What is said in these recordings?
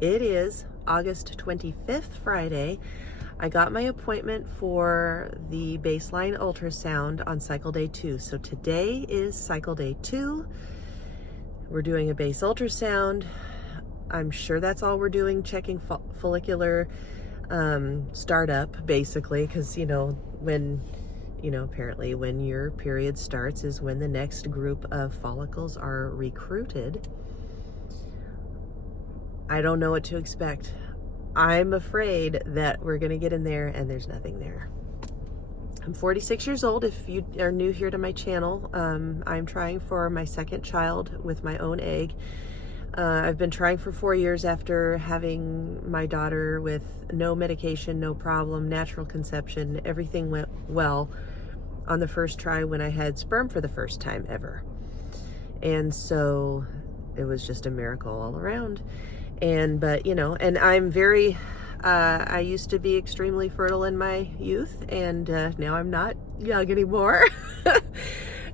It is August 25th, Friday. I got my appointment for the Baseline Ultrasound on cycle day 2. So today is cycle day 2. We're doing a base ultrasound. I'm sure that's all we're doing, checking follicular startup, basically, because, apparently when your period starts is when the next group of follicles are recruited. I don't know what to expect. I'm afraid that we're going to get in there and there's nothing there. I'm 46 years old. If you are new here to my channel, I'm trying for my second child with my own egg. I've been trying for 4 years after having my daughter with no medication, no problem, natural conception. Everything went well on the first try when I had sperm for the first time ever. And so it was just a miracle all around. And I'm very, I used to be extremely fertile in my youth, and now I'm not young anymore.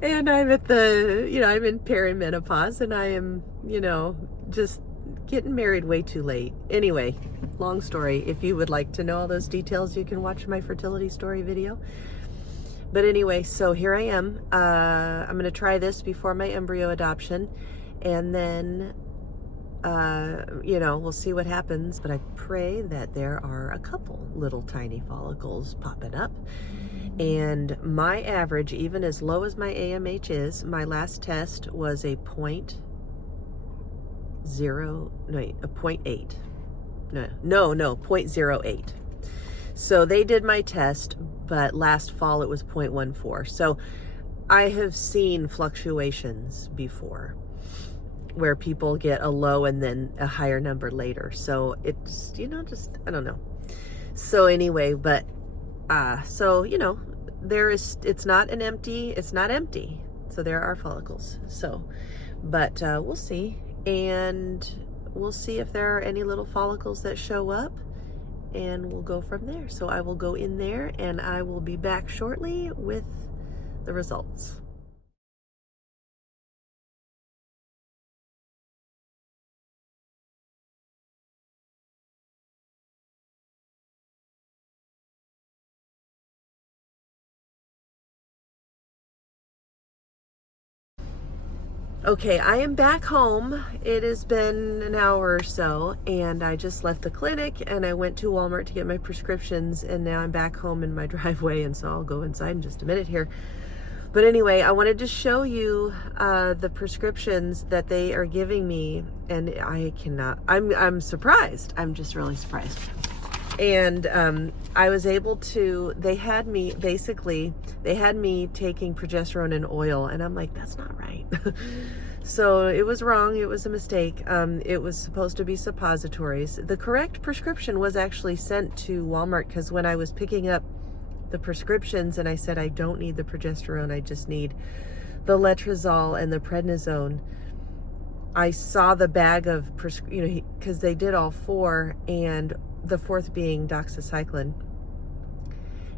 And I'm at I'm in perimenopause, and I am, just getting married way too late. Anyway, long story. If you would like to know all those details, you can watch my fertility story video. But anyway, so here I am. I'm going to try this before my embryo adoption, and then we'll see what happens, but I pray that there are a couple little tiny follicles popping up. And my average, even as low as my AMH is, my last test was a 0.8. No, 0.08. So they did my test, but last fall it was 0.14. So I have seen fluctuations before, where people get a low and then a higher number later. So it's, I don't know. So anyway, but, it's not empty. So there are follicles. So, but we'll see. And we'll see if there are any little follicles that show up, and we'll go from there. So I will go in there and I will be back shortly with the results. Okay, I am back home. It has been an hour or so, and I just left the clinic and I went to Walmart to get my prescriptions, and now I'm back home in my driveway, and so I'll go inside in just a minute here. But anyway, I wanted to show you the prescriptions that they are giving me, and I'm surprised. I'm just really surprised. And I was able to, they had me taking progesterone and oil, and I'm like, that's not right. So it was wrong. It was a mistake. It was supposed to be suppositories. The correct prescription was actually sent to Walmart, because when I was picking up the prescriptions and I said, I don't need the progesterone, I just need the letrozole and the prednisone, I saw the bag of, because they did all four, and the fourth being doxycycline,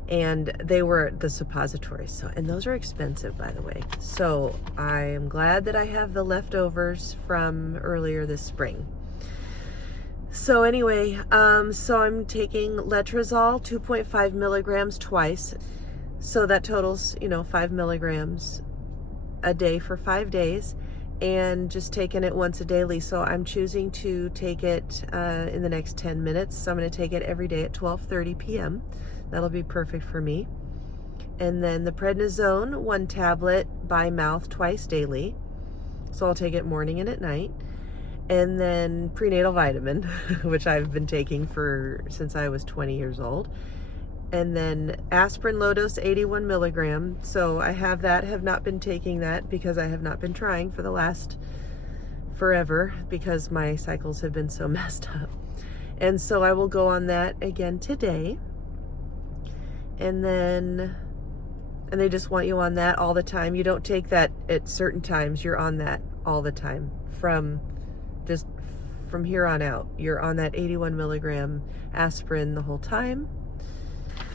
and they were the suppositories. So, and those are expensive, by the way. So I am glad that I have the leftovers from earlier this spring. So anyway, so I'm taking letrozole 2.5 milligrams twice. So that totals, 5 milligrams a day for 5 days, and just taking it once a daily. So I'm choosing to take it in the next 10 minutes. So I'm going to take it every day at 12:30 p.m. That'll be perfect for me. And then the prednisone, 1 tablet by mouth twice daily. So I'll take it morning and at night. And then prenatal vitamin, which I've been taking since I was 20 years old. And then aspirin low dose 81 milligram. So I have not been taking that because I have not been trying for the last forever, because my cycles have been so messed up. And so I will go on that again today. And they just want you on that all the time. You don't take that at certain times. You're on that all the time. From here on out, you're on that 81 milligram aspirin the whole time.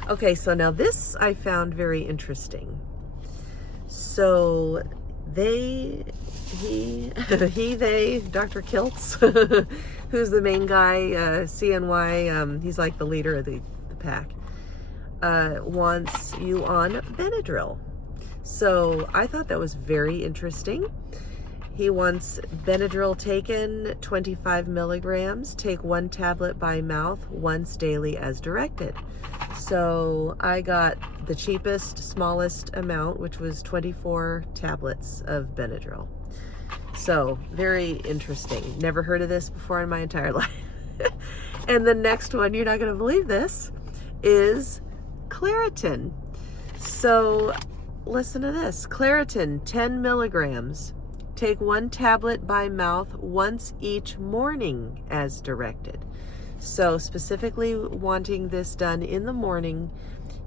Okay, so now this I found very interesting. So they, Dr. Kiltz, who's the main guy, CNY, he's like the leader of the pack, wants you on Benadryl. So I thought that was very interesting. He wants Benadryl taken 25 milligrams, take 1 tablet by mouth once daily as directed. So I got the cheapest, smallest amount, which was 24 tablets of Benadryl. So very interesting. Never heard of this before in my entire life. And the next one, you're not going to believe this, is Claritin. So listen to this. Claritin, 10 milligrams. Take 1 tablet by mouth once each morning as directed. So specifically wanting this done in the morning,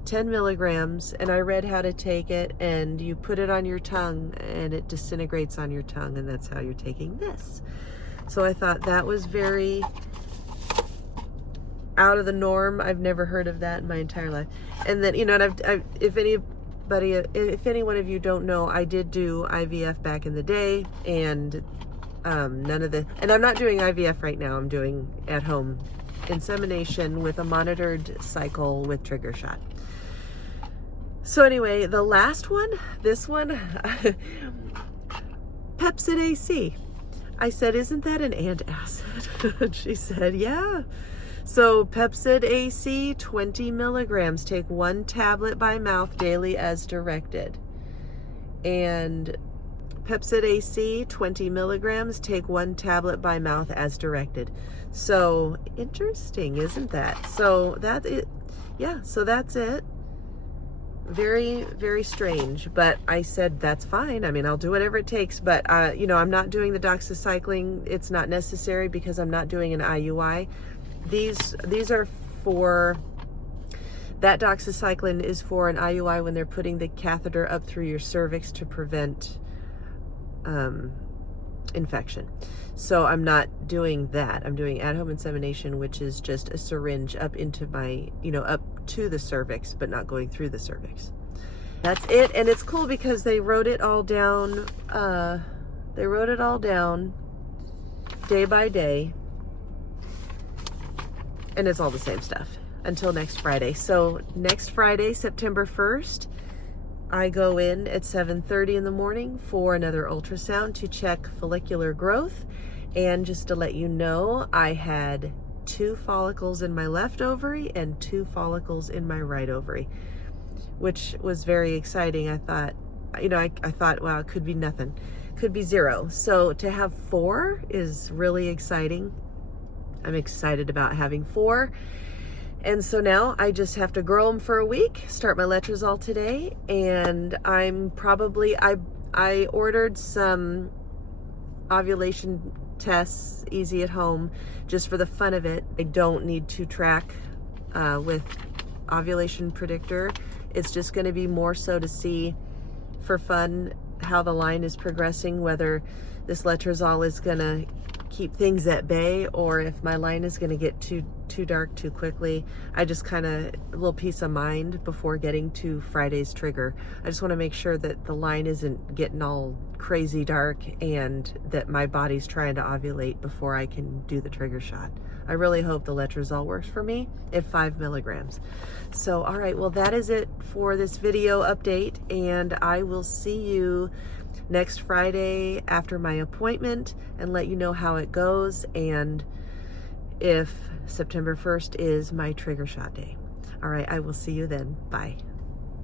10 milligrams, and I read how to take it, and you put it on your tongue and it disintegrates on your tongue, and that's how you're taking this. So I thought that was very out of the norm. I've never heard of that in my entire life. And then, you know, and if any one of you don't know, I did do IVF back in the day, and and I'm not doing IVF right now. I'm doing at home insemination with a monitored cycle with trigger shot. So anyway, the last one, this one, Pepsid AC. I said, isn't that an antacid? And she said, yeah. So Pepsid AC, 20 milligrams, take 1 tablet by mouth daily as directed. And Pepsid AC, 20 milligrams, take 1 tablet by mouth as directed. So interesting, isn't that? So that's it. Yeah, so that's it. Very, very strange, but I said, that's fine. I mean, I'll do whatever it takes, but you know, I'm not doing the doxycycline. It's not necessary because I'm not doing an IUI. These are for, that doxycycline is for an IUI when they're putting the catheter up through your cervix to prevent infection. So I'm not doing that. I'm doing at-home insemination, which is just a syringe up into my, you know, up to the cervix, but not going through the cervix. That's it. And it's cool because they wrote it all down. They wrote it all down day by day. And it's all the same stuff until next Friday. So next Friday, September 1st, I go in at 7:30 in the morning for another ultrasound to check follicular growth. And just to let you know, I had 2 follicles in my left ovary and 2 follicles in my right ovary, which was very exciting. I thought, you know, I thought, wow, it could be nothing, could be 0. So to have 4 is really exciting. I'm excited about having 4. And so now I just have to grow them for a week, start my letrozole today, and I'm probably, I ordered some ovulation tests, easy at home, just for the fun of it. I don't need to track with ovulation predictor. It's just going to be more so to see for fun how the line is progressing, whether this letrozole is going to keep things at bay or if my line is going to get too dark too quickly. I just kind of, a little peace of mind before getting to Friday's trigger. I just want to make sure that the line isn't getting all crazy dark and that my body's trying to ovulate before I can do the trigger shot. I really hope the letrozole works for me at 5 milligrams. So, all right, well, that is it for this video update, and I will see you next Friday after my appointment and let you know how it goes and if September 1st is my trigger shot day. All right, I will see you then. Bye.